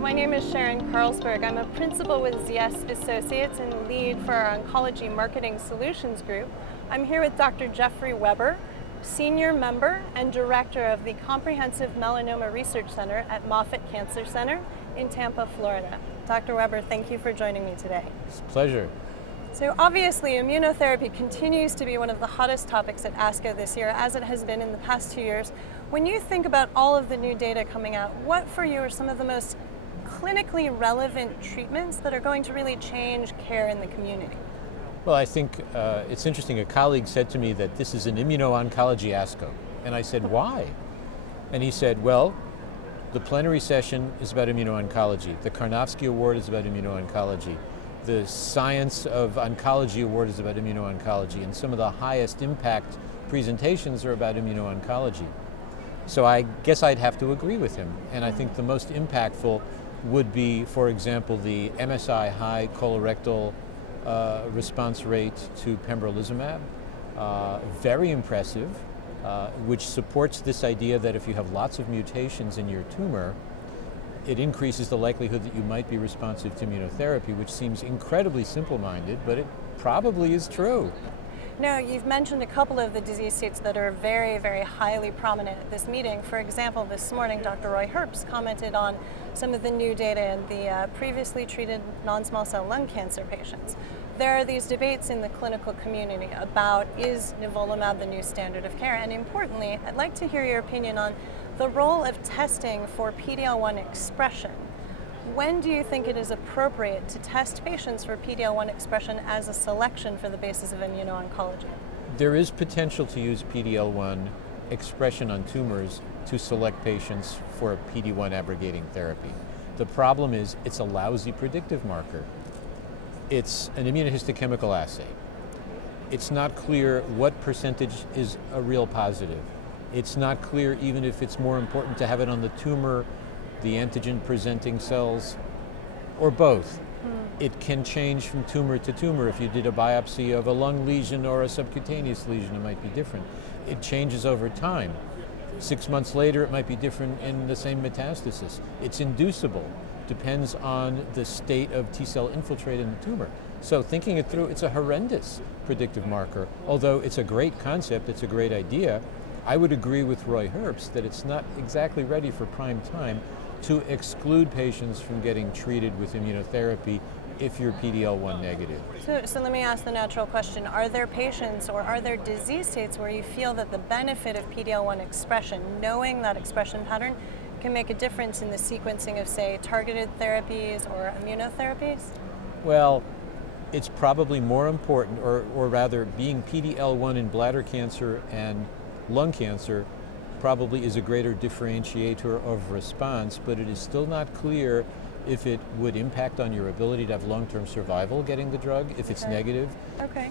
my name is Sharon Karlsberg. I'm a principal with ZS Associates and lead for our Oncology Marketing Solutions group. I'm here with Dr. Jeffrey Weber, Senior Member and Director of the Comprehensive Melanoma Research Center at Moffitt Cancer Center in Tampa, Florida. Dr. Weber, thank you for joining me today. It's a pleasure. So obviously, immunotherapy continues to be one of the hottest topics at ASCO this year, as it has been in the past 2 years. When you think about all of the new data coming out, what for you are some of the most clinically relevant treatments that are going to really change care in the community? Well, I think it's interesting. A colleague said to me that this is an immuno-oncology ASCO. And I said, why? And he said, well, the plenary session is about immuno-oncology. The Karnofsky Award is about immuno-oncology. The Science of Oncology Award is about immuno-oncology. And some of the highest impact presentations are about immuno-oncology. So I guess I'd have to agree with him. And I think the most impactful would be, for example, the MSI high colorectal response rate to pembrolizumab. Very impressive, which supports this idea that if you have lots of mutations in your tumor, it increases the likelihood that you might be responsive to immunotherapy, which seems incredibly simple-minded, but it probably is true. Now, you've mentioned a couple of the disease states that are very, very highly prominent at this meeting. For example, this morning, Dr. Roy Herbst commented on some of the new data in the previously treated non-small cell lung cancer patients. There are these debates in the clinical community about, is nivolumab the new standard of care? And importantly, I'd like to hear your opinion on the role of testing for PDL1 expression. When do you think it is appropriate to test patients for PDL1 expression as a selection for the basis of immuno-oncology? There is potential to use PDL1 expression on tumors to select patients for a PD-1 abrogating therapy. The problem is it's a lousy predictive marker. It's an immunohistochemical assay. It's not clear what percentage is a real positive. It's not clear even if it's more important to have it on the tumor, the antigen presenting cells, or both. It can change from tumor to tumor. If you did a biopsy of a lung lesion or a subcutaneous lesion, it might be different. It changes over time. 6 months later, it might be different in the same metastasis. It's inducible, depends on the state of T-cell infiltrate in the tumor. So thinking it through, it's a horrendous predictive marker. Although it's a great concept, it's a great idea, I would agree with Roy Herbst that it's not exactly ready for prime time to exclude patients from getting treated with immunotherapy if you're PDL1 negative. So let me ask the natural question. Are there patients or are there disease states where you feel that the benefit of PDL1 expression, knowing that expression pattern, can make a difference in the sequencing of, say, targeted therapies or immunotherapies? Well, it's probably more important, or rather being PDL1 in bladder cancer and lung cancer probably is a greater differentiator of response, but it is still not clear if it would impact on your ability to have long-term survival getting the drug, if it's negative. Okay,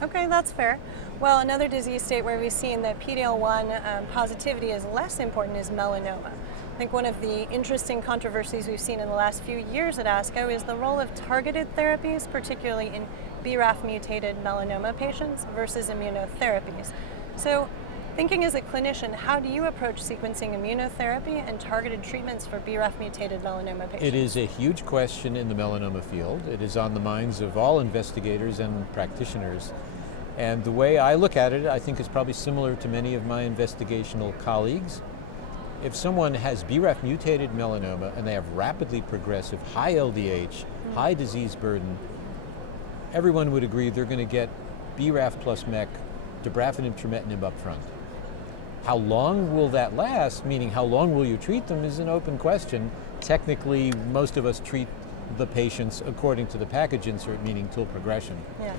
that's fair. Well, another disease state where we've seen that PDL1 positivity is less important is melanoma. I think one of the interesting controversies we've seen in the last few years at ASCO is the role of targeted therapies, particularly in BRAF mutated melanoma patients versus immunotherapies. So, thinking as a clinician, how do you approach sequencing immunotherapy and targeted treatments for BRAF mutated melanoma patients? It is a huge question in the melanoma field. It is on the minds of all investigators and practitioners. And the way I look at it, I think, is probably similar to many of my investigational colleagues. If someone has BRAF mutated melanoma and they have rapidly progressive, high LDH, high disease burden, everyone would agree they're going to get BRAF plus MEK, dabrafenib, trametinib up front. How long will that last, meaning how long will you treat them, is an open question. Technically, most of us treat the patients according to the package insert, meaning till progression. Yeah.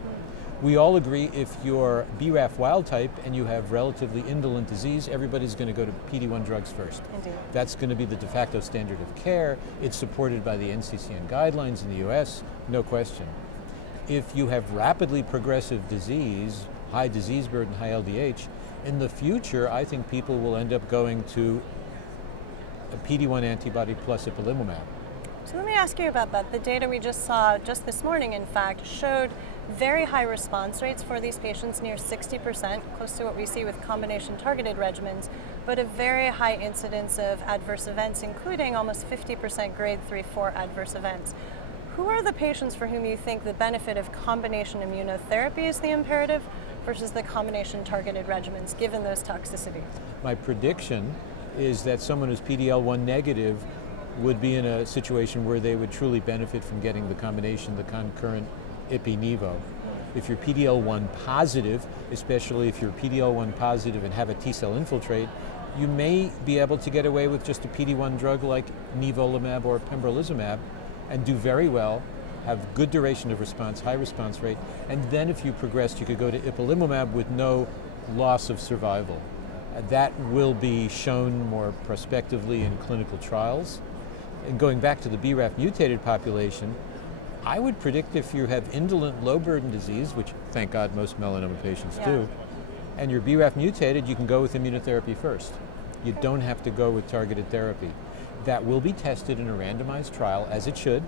We all agree if you're BRAF wild type and you have relatively indolent disease, everybody's going to go to PD-1 drugs first. Indeed. That's going to be the de facto standard of care. It's supported by the NCCN guidelines in the US, no question. If you have rapidly progressive disease, high disease burden, high LDH, in the future, I think people will end up going to a PD-1 antibody plus ipilimumab. So let me ask you about that. The data we just saw just this morning, in fact, showed very high response rates for these patients, near 60%, close to what we see with combination targeted regimens, but a very high incidence of adverse events, including almost 50% grade 3-4 adverse events. Who are the patients for whom you think the benefit of combination immunotherapy is the imperative versus the combination targeted regimens, given those toxicities? My prediction is that someone who's PDL1 negative would be in a situation where they would truly benefit from getting the combination, the concurrent Ipi-Nivo. If you're PDL1 positive, especially if you're PDL1 positive and have a T-cell infiltrate, you may be able to get away with just a PD-1 drug like nivolumab or pembrolizumab and do very well, have good duration of response, high response rate, and then if you progressed, you could go to ipilimumab with no loss of survival. That will be shown more prospectively in clinical trials. And going back to the BRAF mutated population, I would predict if you have indolent low burden disease, which thank God most melanoma patients do, and you're BRAF mutated, you can go with immunotherapy first. You don't have to go with targeted therapy. That will be tested in a randomized trial, as it should,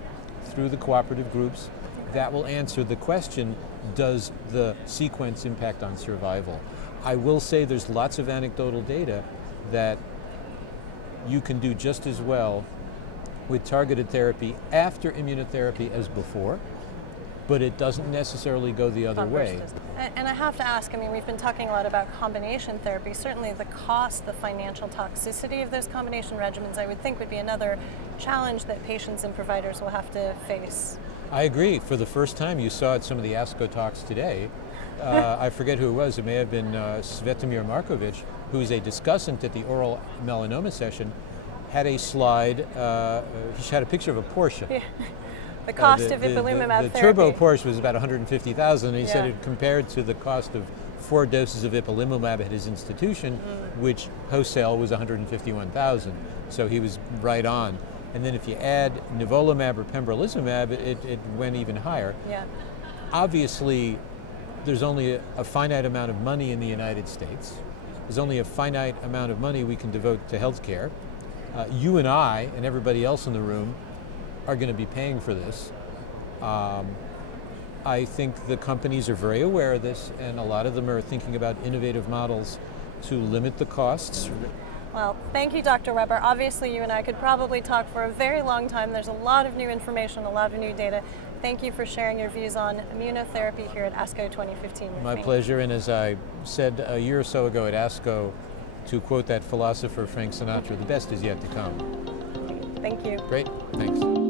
through the cooperative groups. That will answer the question, does the sequence impact on survival? I will say there's lots of anecdotal data that you can do just as well with targeted therapy after immunotherapy as before, but it doesn't necessarily go the other way. And I have to ask, I mean, we've been talking a lot about combination therapy. Certainly the cost, the financial toxicity of those combination regimens, I would think would be another challenge that patients and providers will have to face. I agree. For the first time, you saw at some of the ASCO talks today, I forget who it was, it may have been Svetomir Markovic, who's a discussant at the oral melanoma session, had a slide, he had a picture of a Porsche. Yeah. The cost of ipilimumab therapy. The turbo Porsche was about $150,000, and he said it compared to the cost of 4 doses of ipilimumab at his institution, which wholesale was $151,000. So he was right on. And then if you add nivolumab or pembrolizumab, it went even higher. Yeah. Obviously, there's only a finite amount of money in the United States. There's only a finite amount of money we can devote to healthcare. You and I and everybody else in the room are going to be paying for this. I think the companies are very aware of this, and a lot of them are thinking about innovative models to limit the costs. Well, thank you, Dr. Weber. Obviously, you and I could probably talk for a very long time. There's a lot of new information, a lot of new data. Thank you for sharing your views on immunotherapy here at ASCO 2015 with me. My pleasure, and as I said a year or so ago at ASCO, to quote that philosopher Frank Sinatra, the best is yet to come. Thank you. Great, thanks.